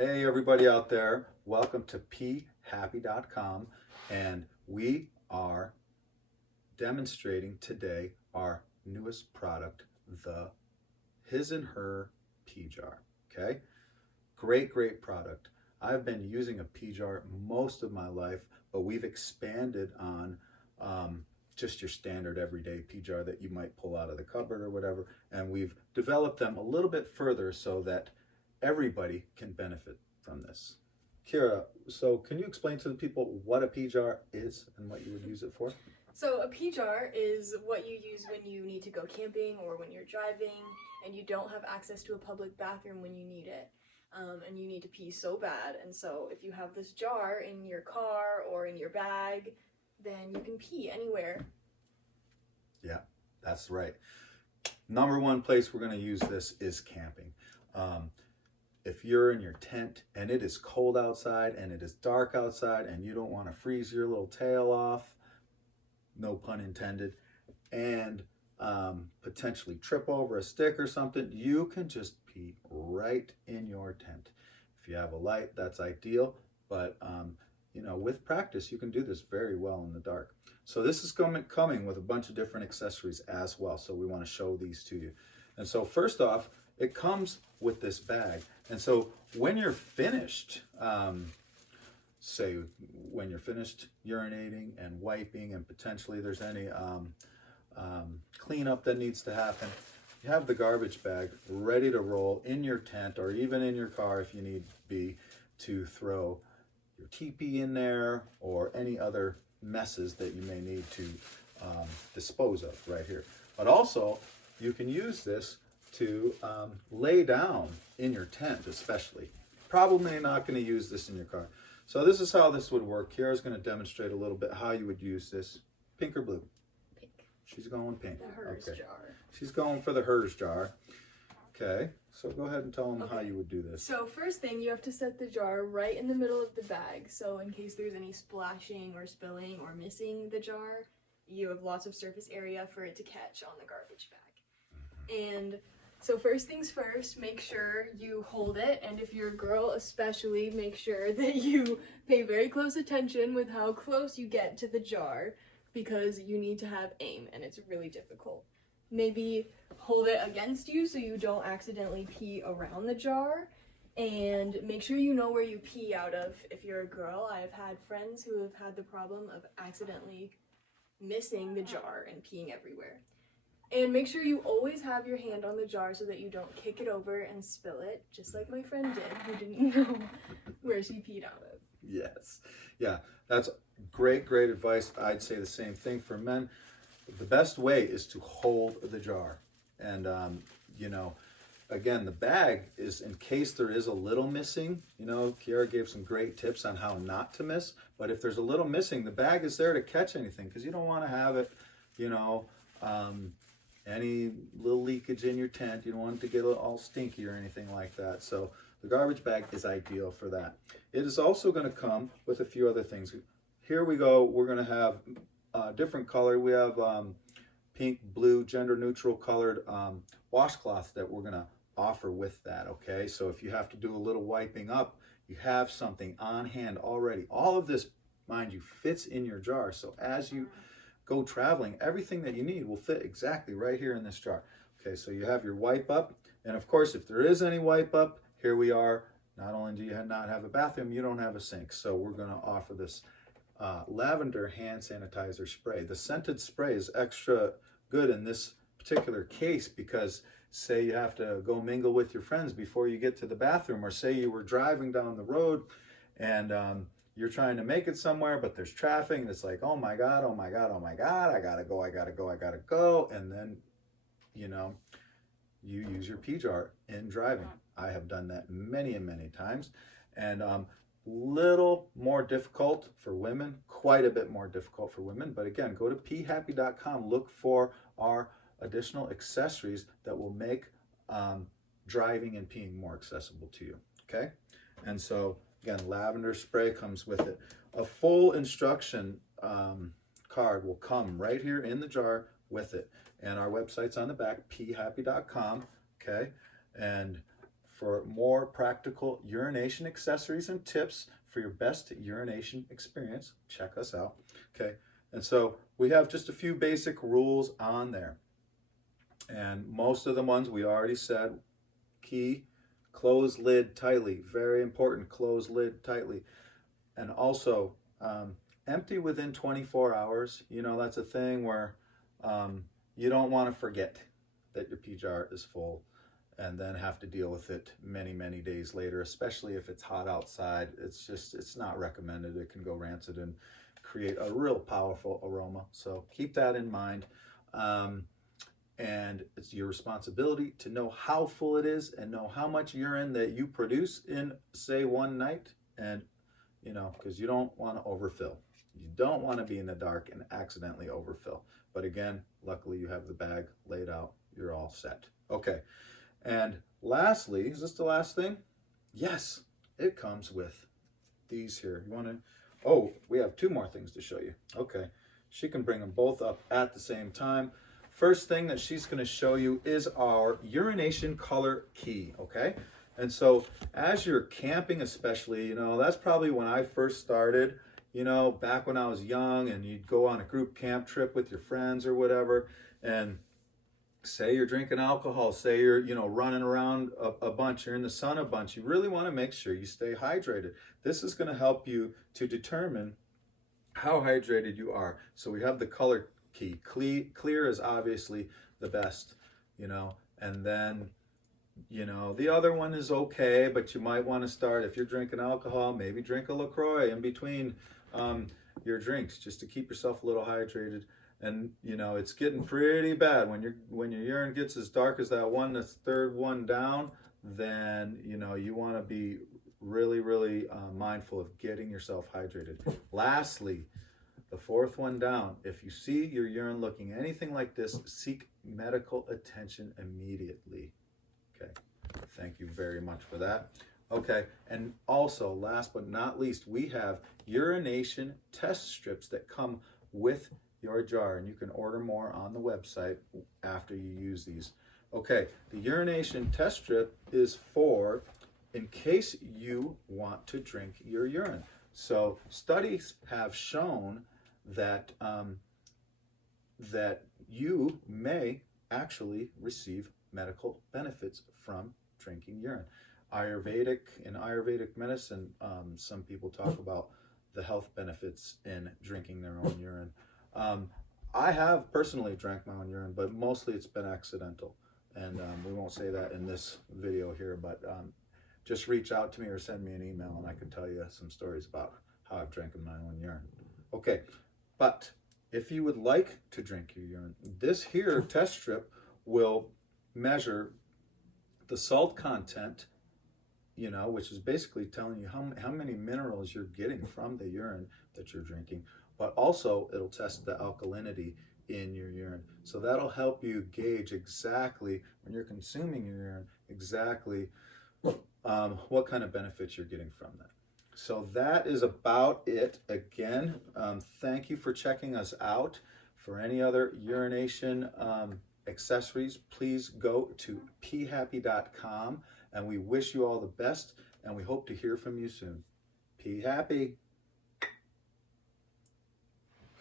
Hey everybody out there, welcome to phappy.com, and we are demonstrating today our newest product, the His and Her pea jar. Okay, great product. I've been using a pea jar most of my life, but we've expanded on just your standard everyday pea jar that you might pull out of the cupboard or whatever, and we've developed them a little bit further so that everybody can benefit from this. Kira, so can you explain to the people what a pea jar is and what you would use it for? So a pea jar is what you use when you need to go camping or when you're driving and you don't have access to a public bathroom when you need it. And you need to pee so bad. And so if you have this jar in your car or in your bag, then you can pee anywhere. Yeah, that's right. Number one place we're going to use this is camping. If you're in your tent and it is cold outside and it is dark outside and you don't want to freeze your little tail off, no pun intended, and potentially trip over a stick or something, you can just pee right in your tent. If you have a light, that's ideal, but with practice, you can do this very well in the dark. So this is coming with a bunch of different accessories as well, so we want to show these to you. And so first off, it comes with this bag. And so when you're finished, say when you're finished urinating and wiping and potentially there's any cleanup that needs to happen, you have the garbage bag ready to roll in your tent or even in your car if you need be to throw your teepee in there or any other messes that you may need to dispose of right here. But also you can use this to lay down in your tent, especially. Probably not going to use this in your car. So this is how this would work. Kira's going to demonstrate a little bit how you would use this. Pink or blue? Pink. She's going pink. The hers jar. She's going for the hers jar. Okay, so go ahead and tell them how you would do this. So first thing, you have to set the jar right in the middle of the bag. So in case there's any splashing or spilling or missing the jar, you have lots of surface area for it to catch on the garbage bag. And so first things first, make sure you hold it, and if you're a girl especially, make sure that you pay very close attention with how close you get to the jar, because you need to have aim, and it's really difficult. Maybe hold it against you so you don't accidentally pee around the jar, and make sure you know where you pee out of. If you're a girl, I have had friends who have had the problem of accidentally missing the jar and peeing everywhere. And make sure you always have your hand on the jar so that you don't kick it over and spill it, just like my friend did, who didn't know where she peed out of. Yes. Yeah, that's great advice. I'd say the same thing for men. The best way is to hold the jar. And, again, the bag is in case there is a little missing. Kiara gave some great tips on how not to miss. But if there's a little missing, the bag is there to catch anything because you don't want to have it, any little leakage in your tent. You don't want it to get all stinky or anything like that. So the garbage bag is ideal for that. It is also going to come with a few other things. Here we go. We're going to have different color. We have pink, blue, gender neutral colored washcloths that we're going to offer with that. Okay, so if you have to do a little wiping up, you have something on hand already. All of this, mind you, fits in your jar. So as you go traveling, everything that you need will fit exactly right here in this jar. Okay, so you have your wipe up, and of course, if there is any wipe up, here we are. Not only do you not have a bathroom, you don't have a sink. So we're going to offer this lavender hand sanitizer spray. The scented spray is extra good in this particular case because say you have to go mingle with your friends before you get to the bathroom, or say you were driving down the road and you're trying to make it somewhere, but there's traffic, and it's like, oh my God, I gotta go. And then, you use your pea jar in driving. I have done that many times. And little more difficult for women, quite a bit more difficult for women. But again, go to phappy.com, look for our additional accessories that will make driving and peeing more accessible to you, okay? And so, again, lavender spray comes with it. A full instruction card will come right here in the jar with it. And our website's on the back, phappy.com, okay? And for more practical urination accessories and tips for your best urination experience. Check us out. Okay, and so we have just a few basic rules on there. And most of the ones we already said. Key, close lid tightly. Very important, close lid tightly. And also, empty within 24 hours. You know, that's a thing where you don't want to forget that your pee jar is full and then have to deal with it many, many days later, especially if it's hot outside. It's not recommended. It can go rancid and create a real powerful aroma. So keep that in mind. And it's your responsibility to know how full it is and know how much urine that you produce in, say, one night. And, you know, because you don't want to overfill. You don't want to be in the dark and accidentally overfill. But again, luckily you have the bag laid out. You're all set. Okay. And lastly, is this the last thing? Yes, it comes with these here. You want to, oh, we have two more things to show you. Okay. She can bring them both up at the same time. First thing that she's going to show you is our urination color key, okay? And so as you're camping especially, you know, that's probably when I first started, you know, back when I was young, and you'd go on a group camp trip with your friends or whatever, and say you're drinking alcohol, say you're, you know, running around a bunch, you're in the sun a bunch, you really want to make sure you stay hydrated. This is going to help you to determine how hydrated you are. So we have the color key. Clear is obviously the best, you know, and then, you know, the other one is okay, but you might want to start, if you're drinking alcohol, maybe drink a LaCroix in between your drinks, just to keep yourself a little hydrated. And, you know, it's getting pretty bad when your urine gets as dark as that one, that's third one down, then, you know, you want to be really mindful of getting yourself hydrated. Lastly, the fourth one down, if you see your urine looking anything like this, seek medical attention immediately. Okay, thank you very much for that. Okay, and also, last but not least, we have urination test strips that come with your jar, and you can order more on the website after you use these. Okay, the urination test strip is for in case you want to drink your urine. So studies have shown that that you may actually receive medical benefits from drinking urine. In Ayurvedic medicine, some people talk about the health benefits in drinking their own urine. I have personally drank my own urine, but mostly it's been accidental. And we won't say that in this video here, but just reach out to me or send me an email and I can tell you some stories about how I've drank my own urine. Okay. But if you would like to drink your urine, this here test strip will measure the salt content, you know, which is basically telling you how many minerals you're getting from the urine that you're drinking, but also it'll test the alkalinity in your urine. So that'll help you gauge exactly, when you're consuming your urine, exactly what kind of benefits you're getting from that. So that is about it. Again, thank you for checking us out. For any other urination accessories, please go to peehappy.com, and we wish you all the best, and we hope to hear from you soon. Pee happy.